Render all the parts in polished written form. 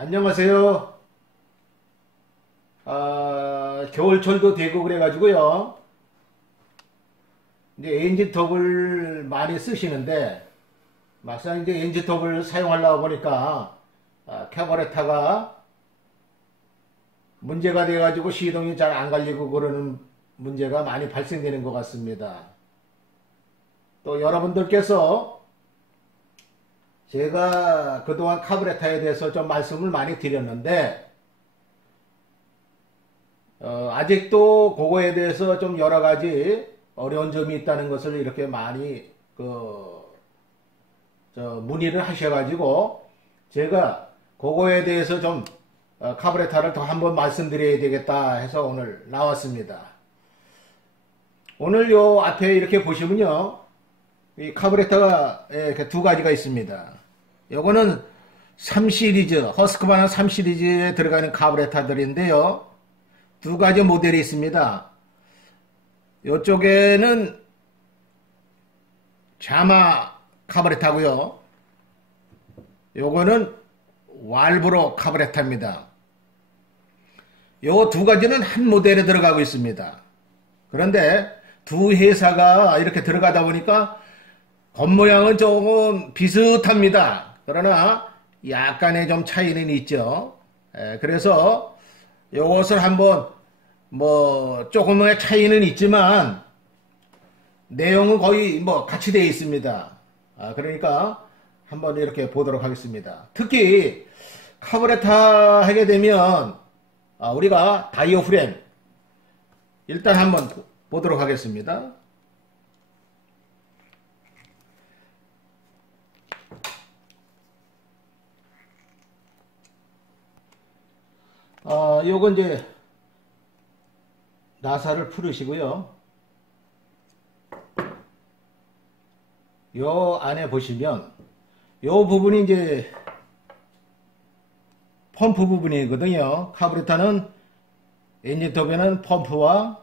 안녕하세요. 겨울철도 되고 그래가지고요. 이제 엔진톱을 많이 쓰시는데, 막상 이제 엔진톱을 사용하려고 보니까, 카부레터가 문제가 돼가지고 시동이 잘 안 걸리고 그러는 문제가 많이 발생되는 것 같습니다. 또 여러분들께서 제가 그동안 카부레터에 대해서 좀 말씀을 많이 드렸는데, 아직도 그거에 대해서 좀 여러 가지 어려운 점이 있다는 것을 이렇게 많이 문의를 하셔가지고 제가 그거에 대해서 좀 카부레터를 더 한번 말씀드려야 되겠다 해서 오늘 나왔습니다. 오늘 요 앞에 이렇게 보시면요, 이 카부레터가 이렇게 두 가지가 있습니다. 요거는 3시리즈, 허스크바나 3시리즈에 들어가는 카부레터들인데요. 두 가지 모델이 있습니다. 이쪽에는 자마 카부레터고요. 요거는 왈브로 카부레터입니다. 요 두 가지는 한 모델에 들어가고 있습니다. 그런데 두 회사가 이렇게 들어가다 보니까 겉모양은 조금 비슷합니다. 그러나 약간의 좀 차이는 있죠. 그래서 요것을 한번 조금의 차이는 있지만 내용은 거의 같이 되어 있습니다. 그러니까 한번 이렇게 보도록 하겠습니다. 특히 카부레터 하게 되면 우리가 다이어프램 일단 한번 보도록 하겠습니다. 요건 이제 나사를 풀으시고요. 요 안에 보시면 요 부분이 이제 펌프 부분이거든요. 카부레터는 엔진톱에는 펌프와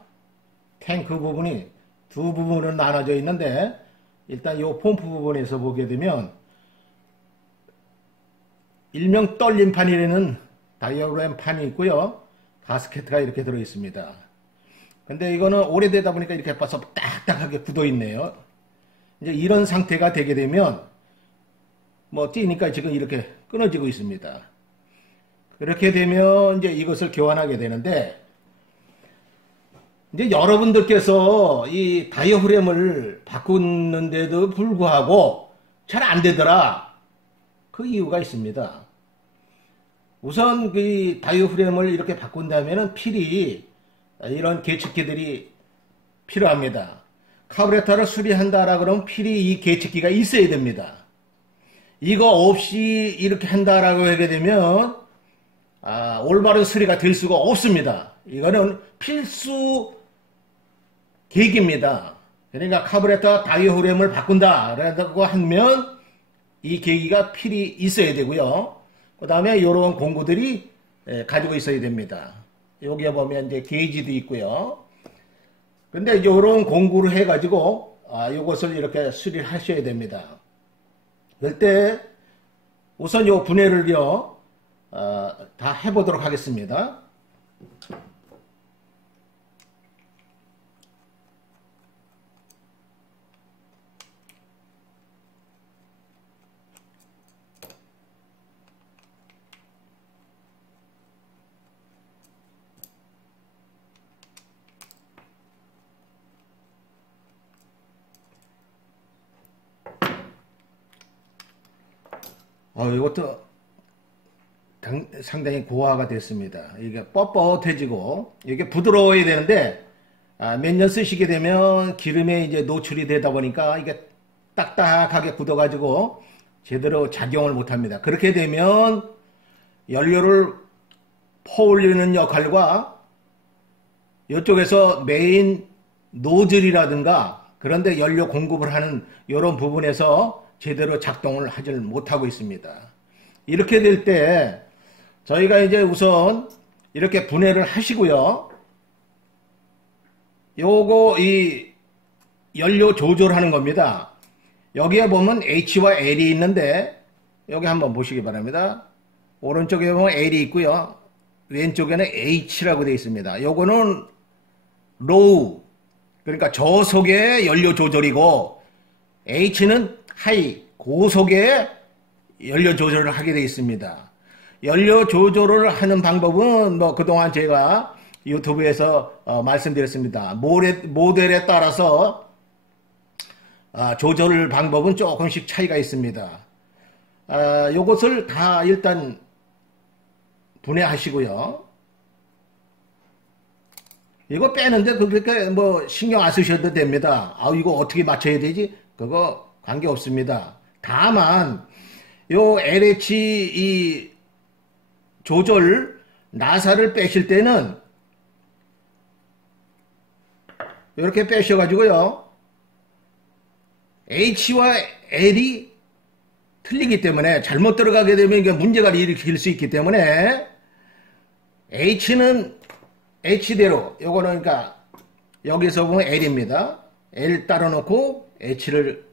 탱크 부분이 두 부분으로 나눠져 있는데, 일단 요 펌프 부분에서 보게 되면 일명 떨림판이라는 다이어프램 판이 있고요. 가스켓가 이렇게 들어 있습니다. 근데 이거는 오래되다 보니까 이렇게 봐서 딱딱하게 굳어 있네요. 이제 이런 상태가 되게 되면 뛰니까 지금 이렇게 끊어지고 있습니다. 그렇게 되면 이제 이것을 교환하게 되는데, 이제 여러분들께서 이 다이어프램을 바꾸는데도 불구하고 잘 안 되더라. 그 이유가 있습니다. 우선 그 다이어프램을 이렇게 바꾼다면은 필히 이런 계측기들이 필요합니다. 카부레터를 수리한다라 그러면 필히 이 계측기가 있어야 됩니다. 이거 없이 이렇게 한다라고 하게 되면 올바른 수리가 될 수가 없습니다. 이거는 필수 계기입니다. 그러니까 카부레터 다이어프램을 바꾼다라고 하면 이 계기가 필히 있어야 되고요. 그 다음에 이런 공구들이 가지고 있어야 됩니다. 여기에 보면 이제 게이지도 있고요. 근데 이런 공구를 해가지고 이것을 이렇게 수리를 하셔야 됩니다. 그럴 때 우선 이 분해를요 다 해보도록 하겠습니다. 이것도 상당히 고화가 됐습니다. 이게 뻣뻣해지고 이게 부드러워야 되는데 몇 년 쓰시게 되면 기름에 이제 노출이 되다 보니까 이게 딱딱하게 굳어가지고 제대로 작용을 못합니다. 그렇게 되면 연료를 퍼올리는 역할과 이쪽에서 메인 노즐이라든가 그런데 연료 공급을 하는 이런 부분에서 제대로 작동을 하질 못하고 있습니다. 이렇게 될 때 저희가 이제 우선 이렇게 분해를 하시고요. 요거 이 연료 조절하는 겁니다. 여기에 보면 H와 L이 있는데 여기 한번 보시기 바랍니다. 오른쪽에 보면 L이 있고요. 왼쪽에는 H라고 되어 있습니다. 요거는 로우, 그러니까 저속의 연료 조절이고, H는 하이, 고속의 연료 조절을 하게 되어 있습니다. 연료 조절을 하는 방법은 뭐 그동안 제가 유튜브에서 말씀드렸습니다. 모델에 따라서 조절 방법은 조금씩 차이가 있습니다. 요것을 다 일단 분해하시고요. 이거 빼는데 그렇게 뭐 신경 안 쓰셔도 됩니다. 이거 어떻게 맞춰야 되지? 그거 관계 없습니다. 다만 요 LH 이 조절 나사를 빼실 때는 이렇게 빼셔가지고요. H와 L이 틀리기 때문에 잘못 들어가게 되면 이게 문제가 일으킬 수 있기 때문에 H는 H대로, 요거는 그러니까 여기서 보면 L입니다. L 따로 놓고 H를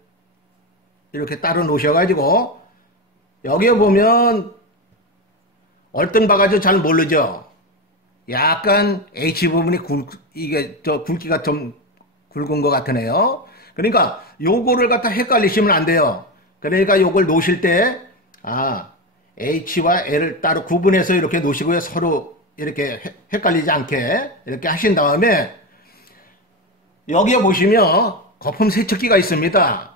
이렇게 따로 놓으셔가지고 여기에 보면 얼뜬 바가지고 잘 모르죠. 약간 H 부분이 이게 굵기가 좀 굵은 것 같으네요. 그러니까 요거를 갖다 헷갈리시면 안 돼요. 그러니까 요걸 놓으실 때 H와 L을 따로 구분해서 이렇게 놓으시고요. 서로 이렇게 헷갈리지 않게 이렇게 하신 다음에 여기에 보시면 거품 세척기가 있습니다.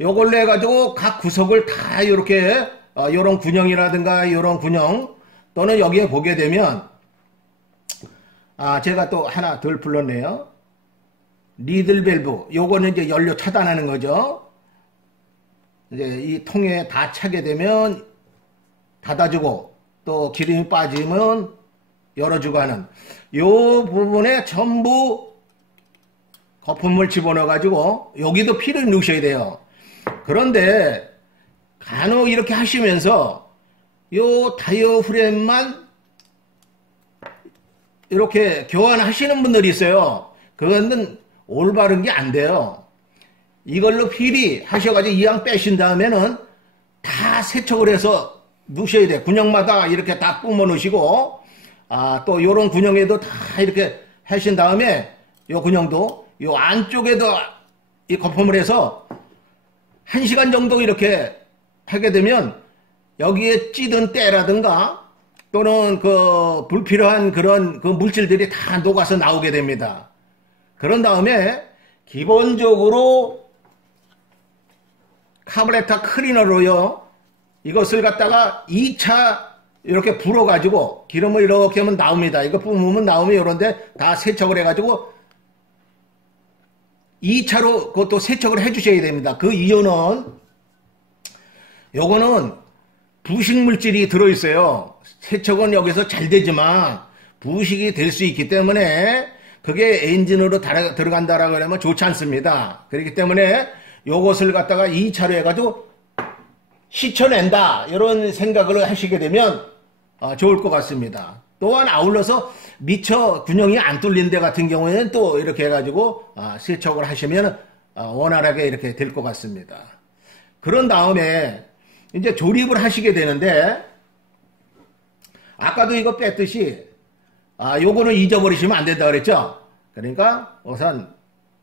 요걸로 해가지고 각 구석을 다 이렇게 요런 군형이라든가 요런 군형 또는 여기에 보게 되면 제가 또 하나 덜 불렀네요. 니들 밸브, 요거는 이제 연료 차단하는 거죠. 이제 이 통에 다 차게 되면 닫아주고 또 기름이 빠지면 열어주고 하는 요 부분에 전부 거품을 집어넣어 가지고 여기도 피를 넣으셔야 돼요. 그런데 간혹 이렇게 하시면서 요 타이어 프레임만 이렇게 교환하시는 분들이 있어요. 그거는 올바른 게 안 돼요. 이걸로 필히 하셔가지고 이왕 빼신 다음에는 다 세척을 해서 넣으셔야 돼요. 군형마다 이렇게 다 뿜어 놓으시고, 또 요런 군형에도 다 이렇게 하신 다음에 요 군형도 요 안쪽에도 이 거품을 해서 1시간 정도 이렇게 하게 되면 여기에 찌든 때라든가 또는 그 불필요한 그런 그 물질들이 다 녹아서 나오게 됩니다. 그런 다음에 기본적으로 카브레터 클리너로요. 이것을 갖다가 2차 이렇게 불어가지고 기름을 이렇게 하면 나옵니다. 이거 뿜으면 나오면 이런데 다 세척을 해가지고 2차로 그것도 세척을 해주셔야 됩니다. 그 이유는 요거는 부식 물질이 들어있어요. 세척은 여기서 잘 되지만 부식이 될 수 있기 때문에 그게 엔진으로 들어간다라고 하면 좋지 않습니다. 그렇기 때문에 요것을 갖다가 2차로 해가지고 씻어낸다 이런 생각을 하시게 되면 좋을 것 같습니다. 또한 아울러서 미처 군형이 안 뚫린 데 같은 경우에는 또 이렇게 해가지고 세척을 하시면 원활하게 이렇게 될 것 같습니다. 그런 다음에 이제 조립을 하시게 되는데 아까도 이거 뺐듯이 요거는 잊어버리시면 안 된다 그랬죠. 그러니까 우선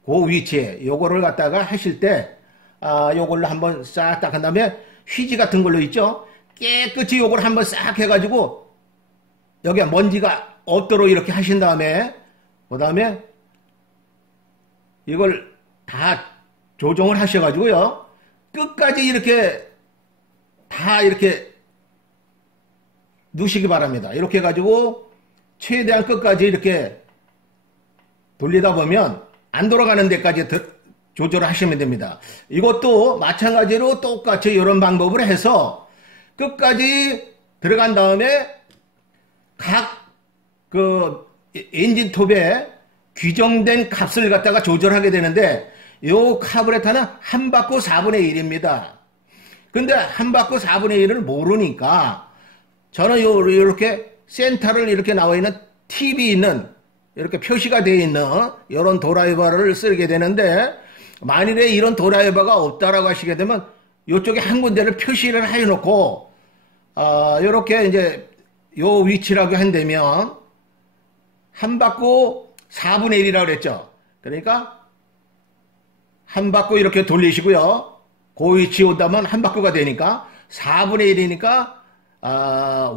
그 위치에 요거를 갖다가 하실 때 요걸로 한번 싹 딱 한 다음에 휘지 같은 걸로 있죠. 깨끗이 요걸 한번 싹 해가지고 여기에 먼지가 없도록 이렇게 하신 다음에 그 다음에 이걸 다 조정을 하셔가지고요. 끝까지 이렇게 다 이렇게 넣으시기 바랍니다. 이렇게 해가지고 최대한 끝까지 이렇게 돌리다 보면 안 돌아가는 데까지 조절을 하시면 됩니다. 이것도 마찬가지로 똑같이 이런 방법을 해서 끝까지 들어간 다음에 각 그 엔진 톱에 규정된 값을 갖다가 조절하게 되는데 요 카브레터는 한 바퀴 4분의 1입니다. 근데 한 바퀴 4분의 1을 모르니까 저는 요렇게 센터를 이렇게 나와 있는 팁이 있는 이렇게 표시가 되어 있는 이런 드라이버를 쓰게 되는데 만일에 이런 드라이버가 없다라고 하시게 되면 이쪽에 한 군데를 표시를 해놓고 요렇게 이제 요 위치라고 한다면 한 바퀴 4분의 1이라고 그랬죠. 그러니까 한 바퀴 이렇게 돌리시고요. 그 위치 온다면 한 바퀴가 되니까 4분의 1이니까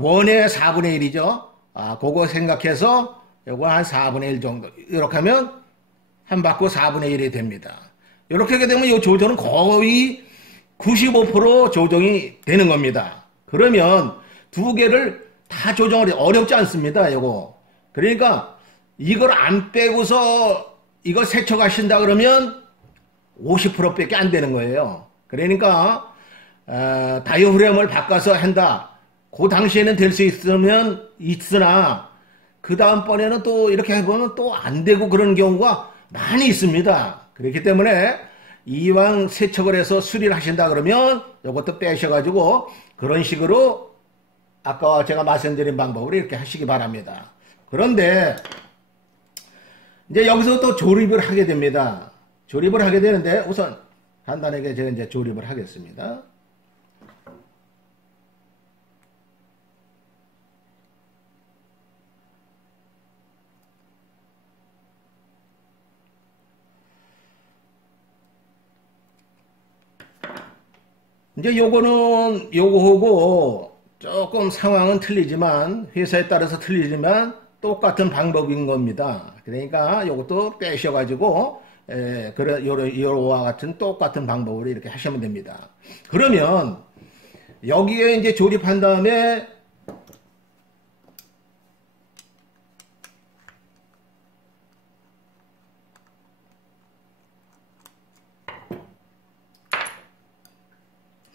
원의 4분의 1이죠. 그거 생각해서 요거 한 4분의 1 정도 이렇게 하면 한 바퀴 4분의 1이 됩니다. 이렇게 하게 되면 이 조정은 거의 95% 조정이 되는 겁니다. 그러면 두 개를 다 조정을 어렵지 않습니다. 요거. 그러니까 이걸 안 빼고서 이걸 세척하신다 그러면 50%밖에 안 되는 거예요. 그러니까 다이어프램을 바꿔서 한다. 그 당시에는 될 수 있으나 그 다음번에는 또 이렇게 해보면 또 안 되고 그런 경우가 많이 있습니다. 그렇기 때문에 이왕 세척을 해서 수리를 하신다 그러면 이것도 빼셔가지고 그런 식으로 아까 제가 말씀드린 방법으로 이렇게 하시기 바랍니다. 그런데 이제 여기서 또 조립을 하게 됩니다. 조립을 하게 되는데 우선 간단하게 제가 이제 조립을 하겠습니다. 이제 요거는 요거하고 조금 상황은 틀리지만 회사에 따라서 틀리지만 똑같은 방법인 겁니다. 그러니까 요것도 빼셔가지고 요와 같은 똑같은 방법으로 이렇게 하시면 됩니다. 그러면 여기에 이제 조립한 다음에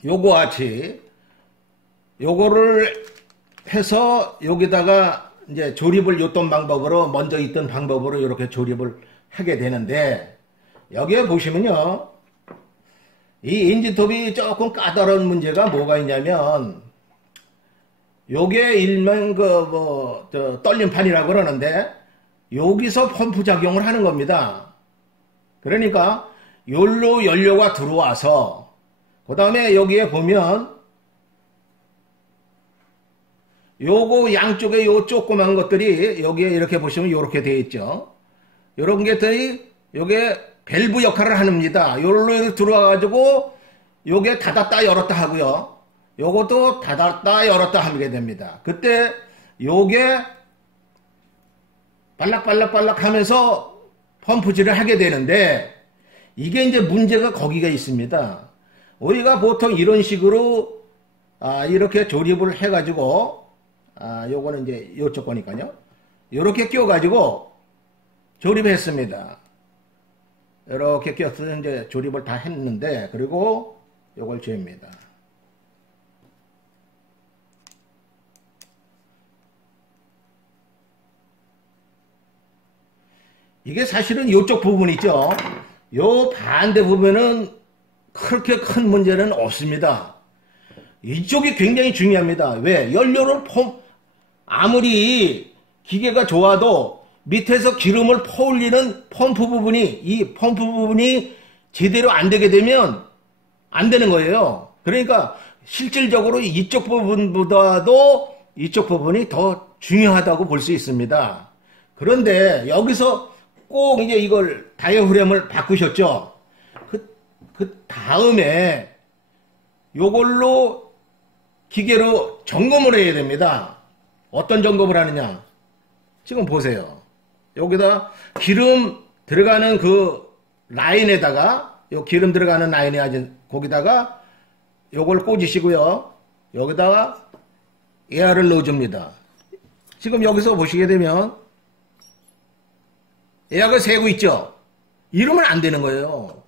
요거 같이 요거를 해서 여기다가 이제 조립을 요떤 방법으로 먼저 있던 방법으로 이렇게 조립을 하게 되는데 여기에 보시면요 이 인지톱이 조금 까다로운 문제가 뭐가 있냐면 요게 일명 떨림판이라고 그러는데 여기서 펌프 작용을 하는 겁니다. 그러니까 요로 연료가 들어와서 그 다음에 여기에 보면 요거 양쪽에 요 조그만 것들이 여기에 이렇게 보시면 요렇게 되어 있죠. 요런 것들이 요게 밸브 역할을 합니다. 요로 들어와 가지고 요게 닫았다 열었다 하고요. 요것도 닫았다 열었다 하게 됩니다. 그때 요게 발락발락발락 하면서 펌프질을 하게 되는데 이게 이제 문제가 거기가 있습니다. 우리가 보통 이런 식으로 이렇게 조립을 해가지고 요거는 이제 요쪽 거니까요. 요렇게 끼워가지고 조립했습니다. 이렇게 끼워서 이제 조립을 다 했는데 그리고 요걸 잽니다. 이게 사실은 요쪽 부분 있죠. 요 반대 부분은 그렇게 큰 문제는 없습니다. 이쪽이 굉장히 중요합니다. 왜? 연료를 아무리 기계가 좋아도 밑에서 기름을 퍼올리는 펌프 부분이 제대로 안 되게 되면 안 되는 거예요. 그러니까 실질적으로 이쪽 부분보다도 이쪽 부분이 더 중요하다고 볼 수 있습니다. 그런데 여기서 꼭 이제 이걸 다이어프램을 바꾸셨죠. 그 다음에 요걸로 기계로 점검을 해야 됩니다. 어떤 점검을 하느냐? 지금 보세요. 여기다 기름 들어가는 그 라인에다가 요 기름 들어가는 라인에 아주 거기다가 요걸 꽂으시고요. 여기다가 에어를 넣어줍니다. 지금 여기서 보시게 되면 에어가 새고 있죠? 이러면 안 되는 거예요.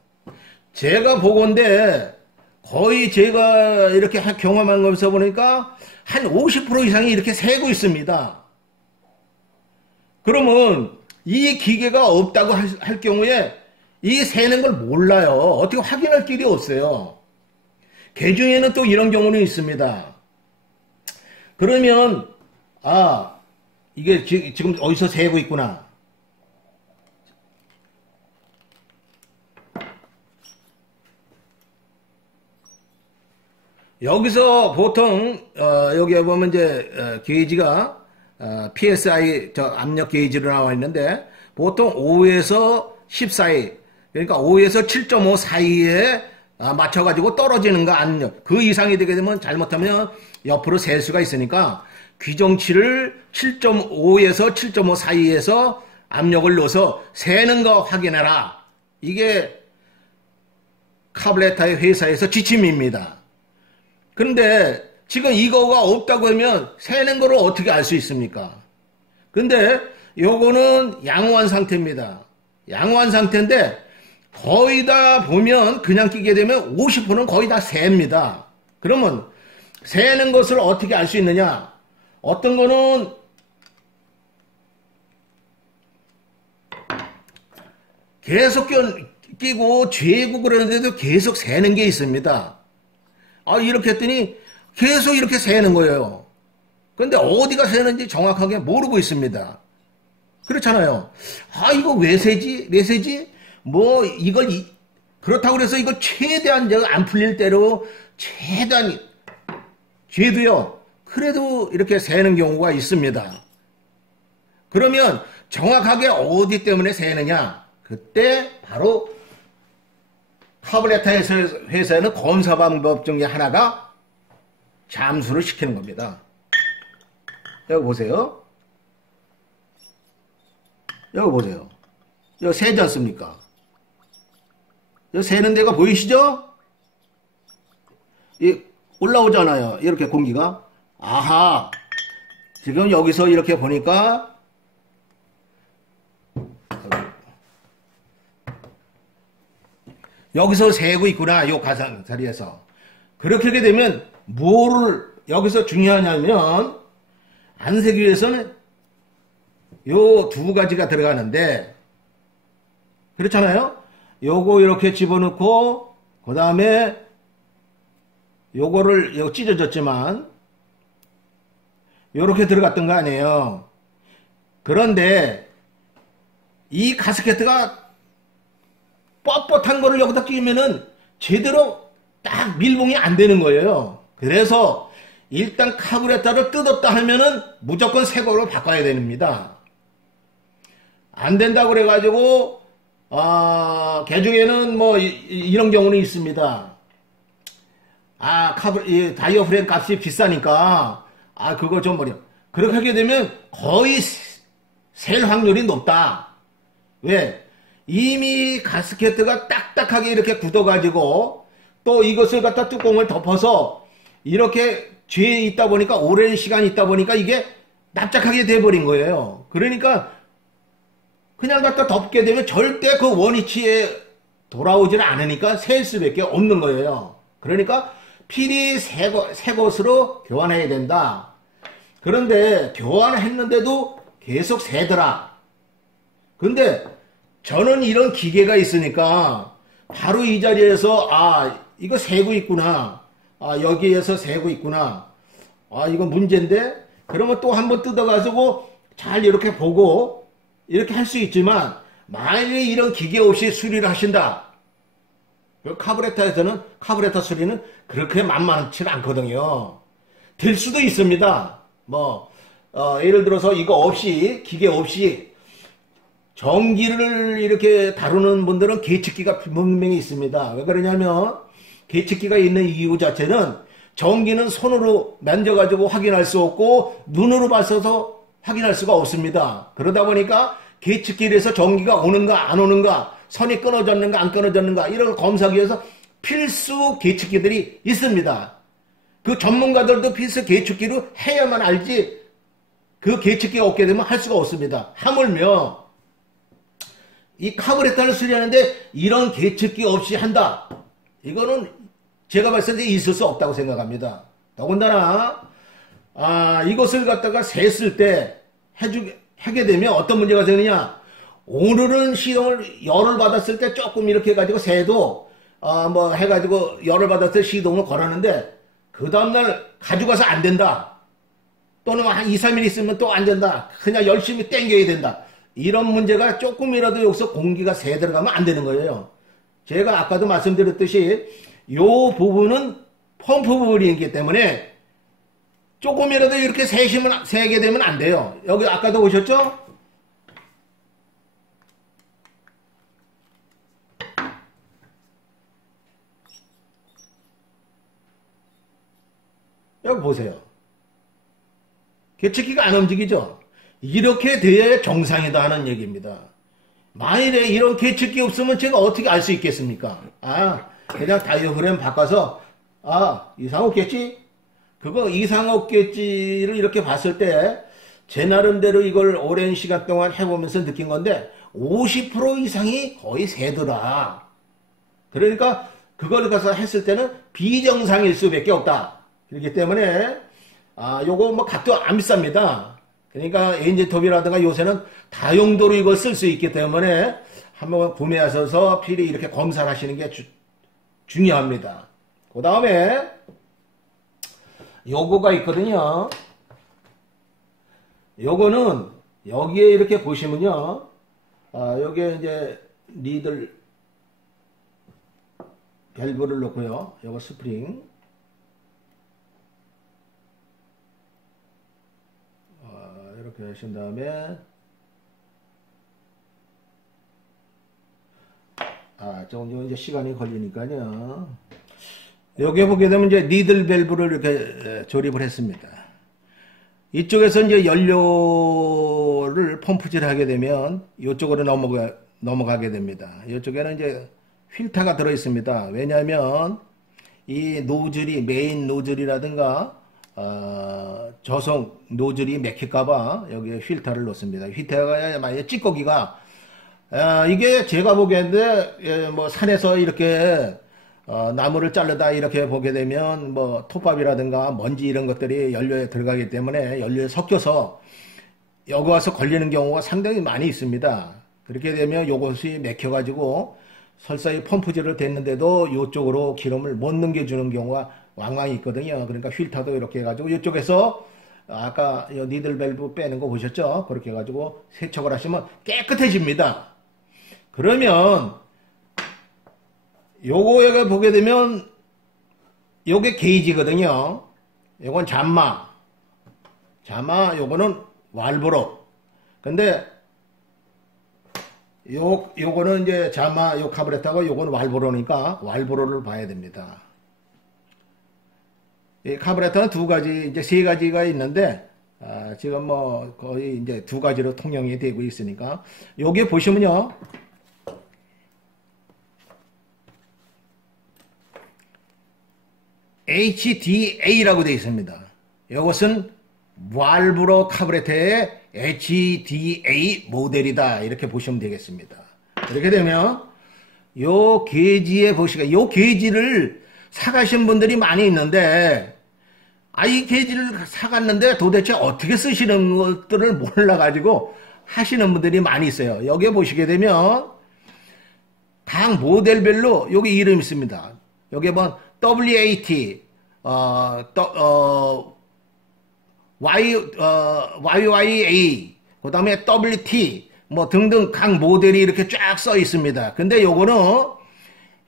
제가 보건데 거의 제가 이렇게 경험한 거에서 보니까 한 50% 이상이 이렇게 새고 있습니다. 그러면 이 기계가 없다고 할 경우에 이 새는 걸 몰라요. 어떻게 확인할 길이 없어요. 개중에는 또 이런 경우는 있습니다. 그러면 이게 지금 어디서 새고 있구나. 여기서 보통 여기에 보면 이제 게이지가 PSI 압력 게이지로 나와 있는데 보통 5에서 10 사이, 그러니까 5에서 7.5 사이에 맞춰가지고 떨어지는 거 압력, 그 이상이 되게 되면 잘못하면 옆으로 셀 수가 있으니까 규정치를 7.5에서 7.5 사이에서 압력을 넣어서 세는 거 확인해라. 이게 카브레타의 회사에서 지침입니다. 그런데 지금 이거가 없다고 하면 세는 거를 어떻게 알 수 있습니까? 근데 요거는 양호한 상태입니다. 양호한 상태인데 거의 다 보면 그냥 끼게 되면 50%는 거의 다 셉니다. 그러면 세는 것을 어떻게 알 수 있느냐? 어떤 거는 계속 끼고 죄고 그러는데도 계속 세는 게 있습니다. 이렇게 했더니 계속 이렇게 세는 거예요. 근데 어디가 세는지 정확하게 모르고 있습니다. 그렇잖아요. 이거 왜 세지? 왜 세지? 뭐 이걸 그렇다고 그래서 이걸 최대한 안 풀릴 대로 최대한 죄도요. 그래도 이렇게 세는 경우가 있습니다. 그러면 정확하게 어디 때문에 세느냐? 그때 바로 카브레타 회사에는 검사 방법 중에 하나가 잠수를 시키는 겁니다. 여기 보세요. 여기 보세요. 여기 세지 않습니까? 여기 세는 데가 보이시죠? 올라오잖아요. 이렇게 공기가. 아하. 지금 여기서 이렇게 보니까 여기서 세고 있구나. 요 가상 자리에서. 그렇게 하게 되면 뭐를 여기서 중요하냐면 안 세기 위해서는 요 두 가지가 들어가는데 그렇잖아요. 요거 이렇게 집어넣고 그 다음에 요거를 요 찢어졌지만 요렇게 들어갔던 거 아니에요. 그런데 이 가스켓가 뻣뻣한 거를 여기다 끼우면은 제대로 딱 밀봉이 안 되는 거예요. 그래서 일단 카브레타를 뜯었다 하면은 무조건 새 거로 바꿔야 됩니다. 안 된다고 그래가지고 개중에는 뭐 이런 경우는 있습니다. 다이어 프레임 값이 비싸니까 그거 좀 버려. 그렇게 하게 되면 거의 셀 확률이 높다. 왜? 이미 가스켓가 딱딱하게 이렇게 굳어가지고 또 이것을 갖다 뚜껑을 덮어서 이렇게 죄에 있다 보니까 오랜 시간 있다 보니까 이게 납작하게 돼버린 거예요. 그러니까 그냥 갖다 덮게 되면 절대 그 원위치에 돌아오질 않으니까 셀 수밖에 없는 거예요. 그러니까 필히 새 것으로 교환해야 된다. 그런데 교환했는데도 계속 새더라. 근데 저는 이런 기계가 있으니까 바로 이 자리에서 이거 세고 있구나. 여기에서 세고 있구나. 이거 문제인데? 그러면 또 한번 뜯어가지고 잘 이렇게 보고 이렇게 할 수 있지만 만약에 이런 기계 없이 수리를 하신다. 카브레타에서는 카브레타 수리는 그렇게 만만치 않거든요. 될 수도 있습니다. 예를 들어서 이거 없이 기계 없이 전기를 이렇게 다루는 분들은 계측기가 분명히 있습니다. 왜 그러냐면 계측기가 있는 이유 자체는 전기는 손으로 만져가지고 확인할 수 없고 눈으로 봐서도 확인할 수가 없습니다. 그러다 보니까 계측기에서 전기가 오는가 안 오는가, 선이 끊어졌는가 안 끊어졌는가 이런 걸 검사하기 위해서 필수 계측기들이 있습니다. 그 전문가들도 필수 계측기로 해야만 알지 그 계측기가 없게 되면 할 수가 없습니다. 하물며 이 카브레타를 수리하는데 이런 계측기 없이 한다. 이거는 제가 봤을 때 있을 수 없다고 생각합니다. 더군다나 이것을 갖다가 셌을 때 하게 되면 어떤 문제가 되느냐. 오늘은 시동을 열을 받았을 때 조금 이렇게 해가지고 새도 해가지고 열을 받았을 때 시동을 걸었는데 그 다음날 가져가서 안 된다. 또는 한 2, 3일 있으면 또 안 된다. 그냥 열심히 땡겨야 된다. 이런 문제가 조금이라도 여기서 공기가 새 들어가면 안 되는 거예요. 제가 아까도 말씀드렸듯이 요 부분은 펌프 부분이기 때문에 조금이라도 이렇게 세게 되면 안 돼요. 여기 아까도 보셨죠? 여기 보세요. 개측기가 안 움직이죠? 이렇게 돼야 정상이다 하는 얘기입니다. 만일에 이런 개측기 없으면 제가 어떻게 알 수 있겠습니까? 그냥 다이어그램 바꿔서 이상 없겠지? 그거 이상 없겠지를 이렇게 봤을 때 제 나름대로 이걸 오랜 시간 동안 해보면서 느낀 건데 50% 이상이 거의 새더라. 그러니까 그걸 가서 했을 때는 비정상일 수밖에 없다. 그렇기 때문에 요거 뭐 값도 안 비쌉니다. 그러니까 엔진톱이라든가 요새는 다용도로 이걸 쓸 수 있기 때문에 한번 구매하셔서 필히 이렇게 검사를 하시는 게 중요합니다. 그 다음에 요거가 있거든요. 요거는 여기에 이렇게 보시면요. 여기에 이제 니들 밸브를 넣고요. 요거 스프링. 이렇게 하신 다음에 조금 이제 시간이 걸리니까요. 여기에 보게 되면 이제 니들 밸브를 이렇게 조립을 했습니다. 이쪽에서 이제 연료를 펌프질을 하게 되면 이쪽으로 넘어가게 됩니다. 이쪽에는 이제 필터가 들어 있습니다. 왜냐하면 이 노즐이 메인 노즐이라든가 저속 노즐이 맥힐까봐 여기에 필터를 놓습니다. 필터가 만약에 찌꺼기가 이게 제가 보기에는 뭐 산에서 이렇게 나무를 자르다 이렇게 보게 되면 뭐 톱밥이라든가 먼지 이런 것들이 연료에 들어가기 때문에 연료에 섞여서 여기 와서 걸리는 경우가 상당히 많이 있습니다. 그렇게 되면 요것이 맥혀가지고 설사히 펌프질을 됐는데도 이쪽으로 기름을 못 넘겨주는 경우가 왕왕 있거든요. 그러니까 필터도 이렇게 해가지고 이쪽에서 아까 니들 밸브 빼는 거 보셨죠? 그렇게 해가지고 세척을 하시면 깨끗해집니다. 그러면 요거에 보게 되면 요게 게이지거든요. 요건 잠마 요거는 왈브로. 근데 요거는 이제 잠마 요 카브레타고 요건 왈브로니까 왈브로를 봐야 됩니다. 이 카브레터는 두 가지, 이제 세 가지가 있는데, 지금 뭐 거의 이제 두 가지로 통용이 되고 있으니까, 여기 보시면요. HDA라고 되어 있습니다. 이것은 왈브로 카브레터의 HDA 모델이다. 이렇게 보시면 되겠습니다. 이렇게 되면, 요 게이지에 보시가, 요 게이지를 사가신 분들이 많이 있는데, 이 게이지를 사갔는데 도대체 어떻게 쓰시는 것들을 몰라가지고 하시는 분들이 많이 있어요. 여기에 보시게 되면 각 모델별로 여기 이름이 있습니다. 여기에 보면 WAT, YYA, 그 다음에 WT, 뭐 등등 각 모델이 이렇게 쫙 써 있습니다. 근데 요거는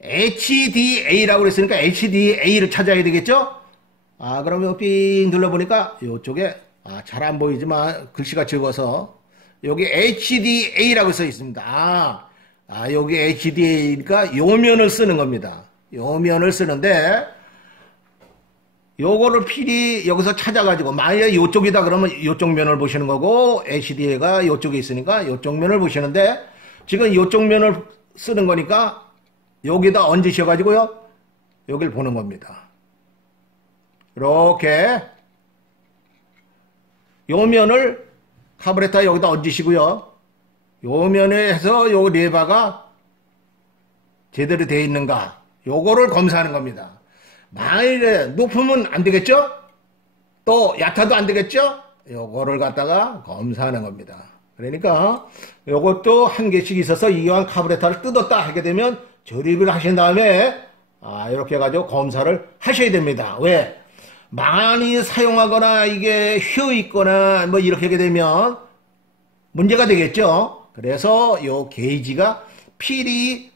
HDA라고 그랬으니까 HDA를 찾아야 되겠죠? 그러면 삥 눌러보니까 요쪽에 잘 안 보이지만 글씨가 적어서 여기 HDA라고 써 있습니다. 여기 HDA니까 요 면을 쓰는 겁니다. 요 면을 쓰는데 요거를 필히 여기서 찾아가지고 만약에 요쪽이다 그러면 요쪽 면을 보시는 거고 HDA가 요쪽에 있으니까 요쪽 면을 보시는데 지금 요쪽 면을 쓰는 거니까 여기다 얹으셔가지고요 여기를 보는 겁니다. 이렇게 요 면을 카브레터 여기다 얹으시고요. 요 면에 해서 요 레바가 제대로 되어 있는가 요거를 검사하는 겁니다. 만일에 높으면 안 되겠죠? 또 얕아도 안 되겠죠? 요거를 갖다가 검사하는 겁니다. 그러니까 요것도 한 개씩 있어서 이왕 카브레터를 뜯었다 하게 되면 조립을 하신 다음에 이렇게 해가지고 검사를 하셔야 됩니다. 왜? 많이 사용하거나 이게 휘어 있거나 뭐 이렇게 하게 되면 문제가 되겠죠. 그래서 요 게이지가 필히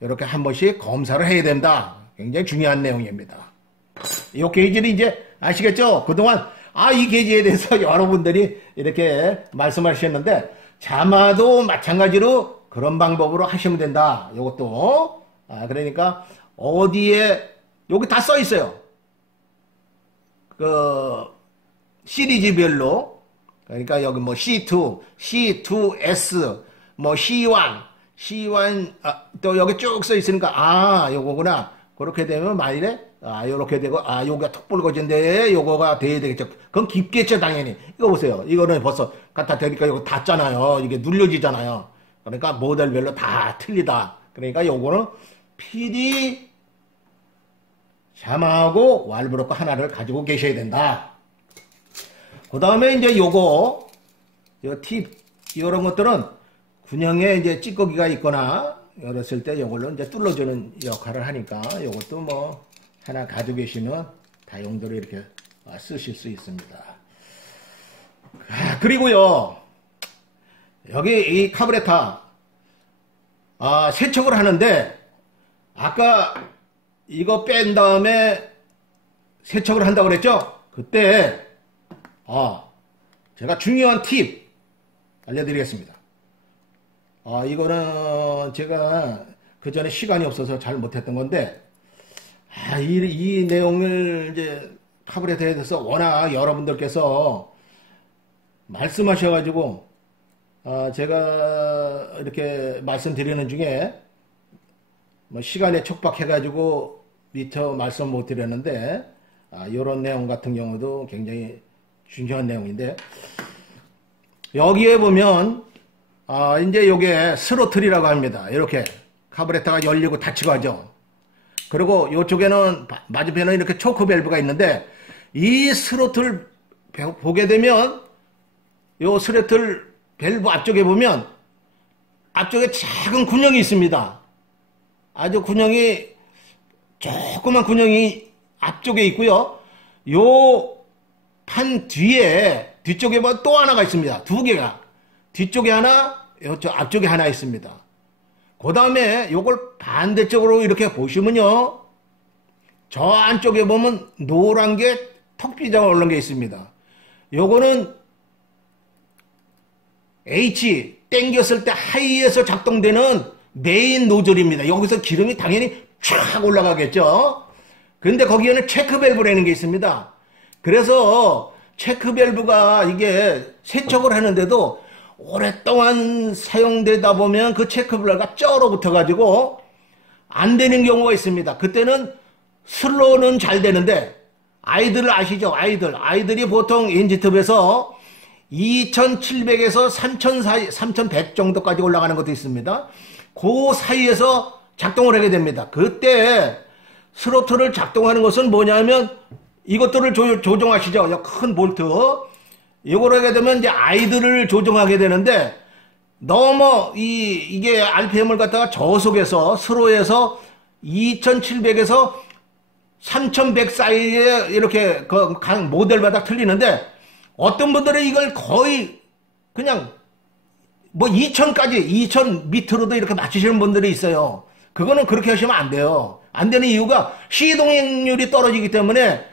이렇게 한 번씩 검사를 해야 된다. 굉장히 중요한 내용입니다. 이 게이지는 이제 아시겠죠? 그동안 이 게이지에 대해서 여러분들이 이렇게 말씀하셨는데 자마도 마찬가지로 그런 방법으로 하시면 된다. 이것도 그러니까 어디에 여기 다 써 있어요. 그 시리즈별로 그러니까 여기 뭐 C2, C2S, 뭐 C1 또 여기 쭉 써 있으니까 요거구나. 그렇게 되면 만일에 요렇게 되고 요거가 톡불거진데 요거가 돼야 되겠죠. 그건 깊겠죠 당연히. 이거 보세요. 이거는 벌써 갖다 대니까 이거 닿잖아요. 이게 눌려지잖아요. 그러니까 모델별로 다 틀리다. 그러니까 요거는 PD 자마하고 왈브로커 하나를 가지고 계셔야 된다. 그 다음에 이제 요거 팁 이런 것들은 군형에 이제 찌꺼기가 있거나 열었을 때 이걸로 이제 뚫어주는 역할을 하니까 이것도 뭐 하나 가지고 계시면 다용도로 이렇게 쓰실 수 있습니다. 그리고요 여기 이 카브레타 세척을 하는데 아까 이거 뺀 다음에 세척을 한다고 그랬죠? 그때 제가 중요한 팁 알려드리겠습니다. 이거는 제가 그 전에 시간이 없어서 잘 못했던 건데, 이 내용을 이제 카브레타에 대해서 워낙 여러분들께서 말씀하셔가지고, 제가 이렇게 말씀드리는 중에, 뭐 시간에 촉박해가지고 미처 말씀 못 드렸는데, 이런 내용 같은 경우도 굉장히 중요한 내용인데, 여기에 보면, 이제 요게 스로틀이라고 합니다. 이렇게 카브레타가 열리고 닫히고 하죠. 그리고 이쪽에는 맞은편에 이렇게 초크 밸브가 있는데 이 스로틀 보게 되면 요 스로틀 밸브 앞쪽에 보면 앞쪽에 작은 군형이 있습니다. 아주 군형이 조그만 군형이 앞쪽에 있고요. 요 판 뒤쪽에 보면 또 하나가 있습니다. 두 개가. 뒤쪽에 하나, 앞쪽에 하나 있습니다. 그 다음에 요걸 반대쪽으로 이렇게 보시면요. 저 안쪽에 보면 노란 게 턱비자가 올라온 게 있습니다. 요거는 H 땡겼을 때 하이에서 작동되는 메인 노즐입니다. 여기서 기름이 당연히 쫙 올라가겠죠. 근데 거기에는 체크 밸브라는 게 있습니다. 그래서 체크 밸브가 이게 세척을 하는데도 오랫동안 사용되다 보면 그 체크 밸브가 쩔어 붙어가지고 안 되는 경우가 있습니다. 그때는 슬로우는 잘 되는데 아이들 아시죠? 아이들이 보통 엔진톱에서 2700에서 3000 사이, 3100 정도까지 올라가는 것도 있습니다. 그 사이에서 작동을 하게 됩니다. 그때 스로틀을 작동하는 것은 뭐냐면 이것들을 조정하시죠. 큰 볼트. 이걸 하게 되면 이제 아이들을 조정하게 되는데 너무 이게 RPM을 갖다가 저속에서 스로에서 2700에서 3100 사이에 이렇게 각 모델마다 틀리는데 어떤 분들은 이걸 거의 그냥 뭐 2000까지 2000 밑으로도 이렇게 맞추시는 분들이 있어요. 그거는 그렇게 하시면 안 돼요. 안 되는 이유가 시동률이 떨어지기 때문에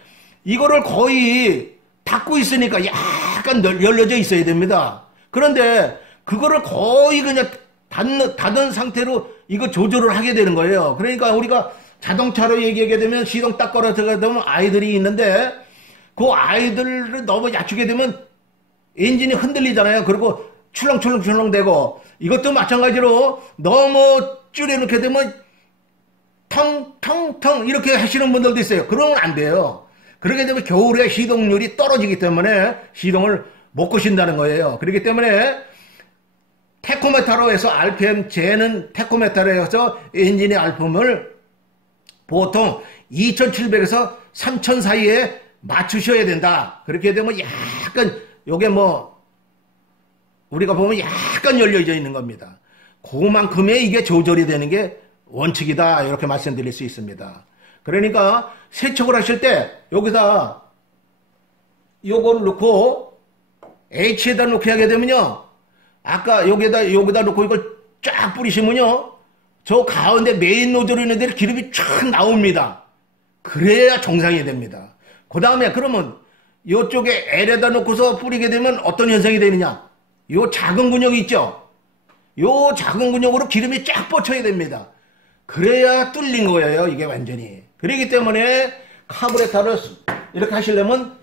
이거를 거의 닫고 있으니까 약간 열려져 있어야 됩니다. 그런데 그거를 거의 그냥 닫은 상태로 이거 조절을 하게 되는 거예요. 그러니까 우리가 자동차로 얘기하게 되면 시동 딱 걸어 들어가게 되면 아이들이 있는데 그 아이들을 너무 낮추게 되면 엔진이 흔들리잖아요. 그리고 출렁출렁 되고 이것도 마찬가지로 너무 줄여놓게 되면 텅텅텅 이렇게 하시는 분들도 있어요. 그러면 안 돼요. 그렇게 되면 겨울에 시동률이 떨어지기 때문에 시동을 못 거신다는 거예요. 그렇기 때문에 테코메타로 해서 RPM 재는 테코메타로 해서 엔진의 RPM을 보통 2700에서 3000 사이에 맞추셔야 된다. 그렇게 되면 약간 요게 뭐 우리가 보면 약간 열려져 있는 겁니다. 그만큼의 이게 조절이 되는 게 원칙이다. 이렇게 말씀드릴 수 있습니다. 그러니까 세척을 하실 때 여기다 요거를 넣고 H에다 놓게 하게 되면요. 아까 여기다 놓고 이걸 쫙 뿌리시면요. 저 가운데 메인 노즐이 있는데 기름이 쫙 나옵니다. 그래야 정상이 됩니다. 그 다음에 그러면 이쪽에 L에다 놓고서 뿌리게 되면 어떤 현상이 되느냐? 요 작은 근육이 있죠? 요 작은 근육으로 기름이 쫙 뻗쳐야 됩니다. 그래야 뚫린 거예요, 이게 완전히. 그렇기 때문에 카브레타를 이렇게 하시려면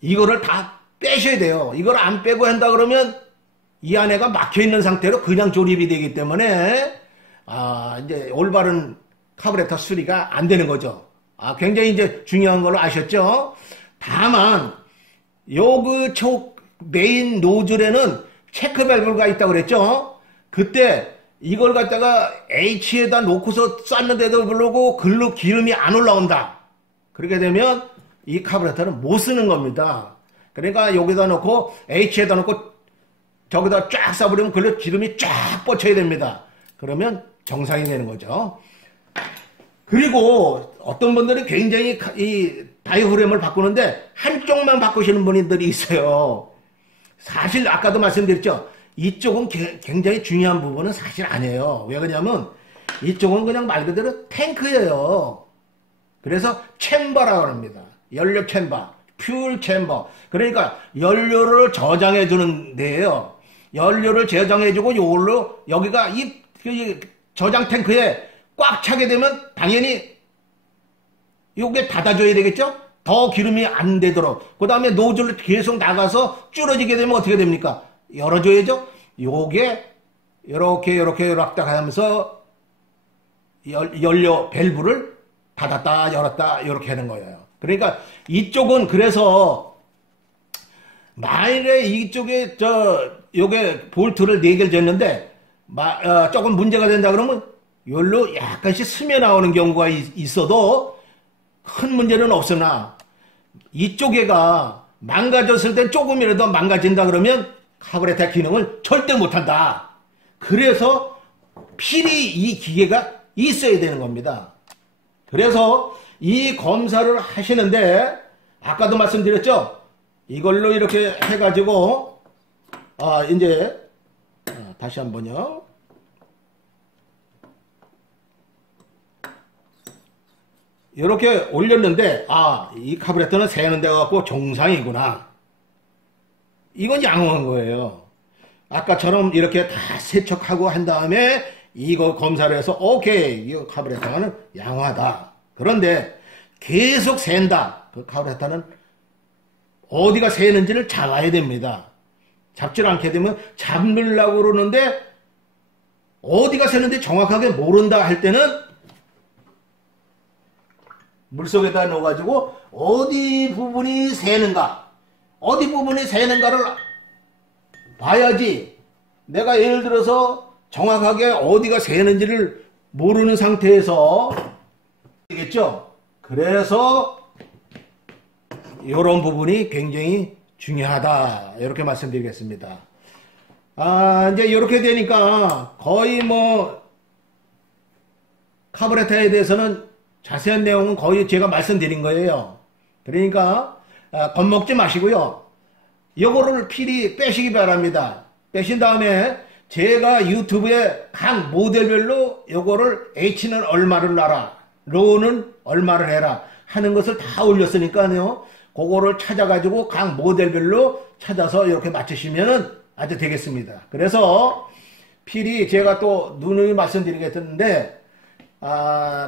이거를 다 빼셔야 돼요. 이걸 안 빼고 한다 그러면 이 안에가 막혀있는 상태로 그냥 조립이 되기 때문에 이제 올바른 카브레타 수리가 안 되는 거죠. 굉장히 이제 중요한 걸로 아셨죠? 다만 요 메인 노즐에는 체크 밸브가 있다고 그랬죠? 그때 이걸 갖다가 H에다 놓고서 쌌는데도 불구하고 글로 기름이 안 올라온다. 그렇게 되면 이 카브레타는 못 쓰는 겁니다. 그러니까 여기다 놓고 H에다 놓고 저기다 쫙 쏴버리면 글로 기름이 쫙 뻗쳐야 됩니다. 그러면 정상이 되는 거죠. 그리고 어떤 분들이 굉장히 이 다이후렘을 바꾸는데 한쪽만 바꾸시는 분들이 있어요. 사실 아까도 말씀드렸죠. 이쪽은 굉장히 중요한 부분은 사실 아니에요. 왜 그러냐면 이쪽은 그냥 말 그대로 탱크예요. 그래서 챔버라고 합니다. 연료 챔버, 퓨얼 챔버. 그러니까 연료를 저장해 주는 데예요. 연료를 저장해 주고 이걸로 여기가 이 저장 탱크에 꽉 차게 되면 당연히 요게 닫아줘야 되겠죠? 더 기름이 안 되도록. 그 다음에 노즐로 계속 나가서 줄어지게 되면 어떻게 됩니까? 열어줘야죠? 요게 요렇게 하면서 연료 밸브를 닫았다 열었다 요렇게 하는 거예요. 그러니까 이쪽은 그래서 만일에 이쪽에 요게 볼트를 4개를 쟀는데 조금 문제가 된다 그러면 열로 약간씩 스며 나오는 경우가 있어도 큰 문제는 없으나 이쪽에가 망가졌을 땐 조금이라도 망가진다 그러면 카브레타 기능을 절대 못한다. 그래서 필히 이 기계가 있어야 되는 겁니다. 그래서 이 검사를 하시는데 아까도 말씀드렸죠. 이걸로 이렇게 해가지고 이제 다시 한번요. 이렇게 올렸는데 이 카브레터는 새는 데 갖고 정상이구나. 이건 양호한 거예요. 아까처럼 이렇게 다 세척하고 한 다음에 이거 검사를 해서 오케이 이 카브레터는 양호하다. 그런데 계속 샌다. 그 카브레터는 어디가 새는지를 잡아야 됩니다. 잡질 않게 되면 잡으려고 그러는데 어디가 새는지 정확하게 모른다 할 때는 물속에다 넣어가지고 어디 부분이 새는가 어디 부분이 새는가를 봐야지. 내가 예를 들어서 정확하게 어디가 새는지를 모르는 상태에서 되겠죠. 그래서 이런 부분이 굉장히 중요하다 이렇게 말씀드리겠습니다. 이제 이렇게 되니까 거의 카브레타에 대해서는 자세한 내용은 거의 제가 말씀드린 거예요. 그러니까 겁먹지 마시고요. 요거를 필히 빼시기 바랍니다. 빼신 다음에 제가 유튜브에 각 모델별로 요거를 H는 얼마를 놔라, 로는 얼마를 해라 하는 것을 다 올렸으니까요. 그거를 찾아가지고 각 모델별로 찾아서 이렇게 맞추시면 아주 되겠습니다. 그래서 필히 제가 또 누누이 말씀드리겠는데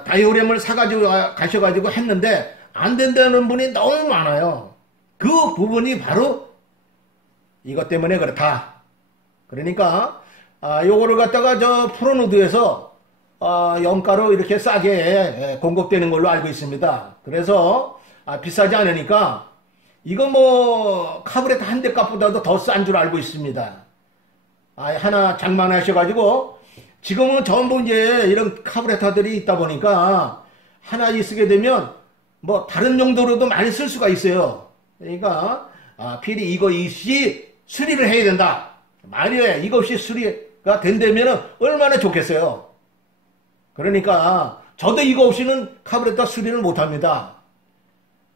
다이오렘을 사가지고 가셔가지고 했는데 안 된다는 분이 너무 많아요. 그 부분이 바로 이것 때문에 그렇다. 그러니까 요거를 갖다가 프로누드에서 영가로 이렇게 싸게 공급되는 걸로 알고 있습니다. 그래서 비싸지 않으니까 이거 카브레타 한 대 값보다도 더 싼 줄 알고 있습니다. 하나 장만하셔가지고 지금은 전부 이제 이런 카브레타들이 있다 보니까 하나 쓰게 되면 다른 용도로도 많이 쓸 수가 있어요. 그러니까 필히 이것이 수리를 해야 된다. 만약에 이것이 수리가 된다면 얼마나 좋겠어요. 그러니까 저도 이거 없이는 카브레타 수리를 못합니다.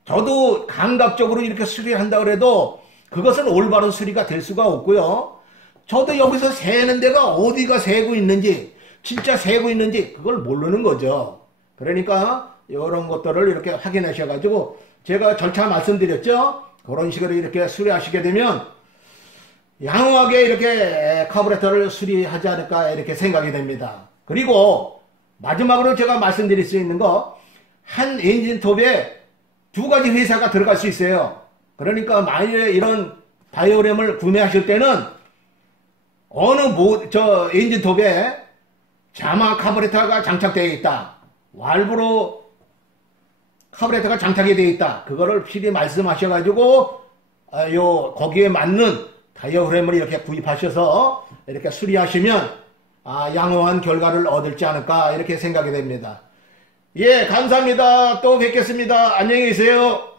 저도 감각적으로 이렇게 수리한다 그래도 그것은 올바른 수리가 될 수가 없고요. 저도 여기서 새는 데가 어디가 새고 있는지 진짜 새고 있는지 그걸 모르는 거죠. 그러니까 이런 것들을 이렇게 확인하셔가지고 제가 절차 말씀드렸죠. 그런 식으로 이렇게 수리하시게 되면 양호하게 이렇게 카부레터를 수리하지 않을까 이렇게 생각이 됩니다. 그리고 마지막으로 제가 말씀드릴 수 있는 거, 한 엔진톱에 두 가지 회사가 들어갈 수 있어요. 그러니까 만일에 이런 바이오램을 구매하실 때는 어느 엔진톱에 자마 카부레터가 장착되어 있다, 왈브로 카부레터가 장착이 되어 있다, 그거를 필히 말씀하셔가지고 거기에 맞는 다이어프램을 이렇게 구입하셔서 이렇게 수리하시면 양호한 결과를 얻을지 않을까 이렇게 생각이 됩니다. 예, 감사합니다. 또 뵙겠습니다. 안녕히 계세요.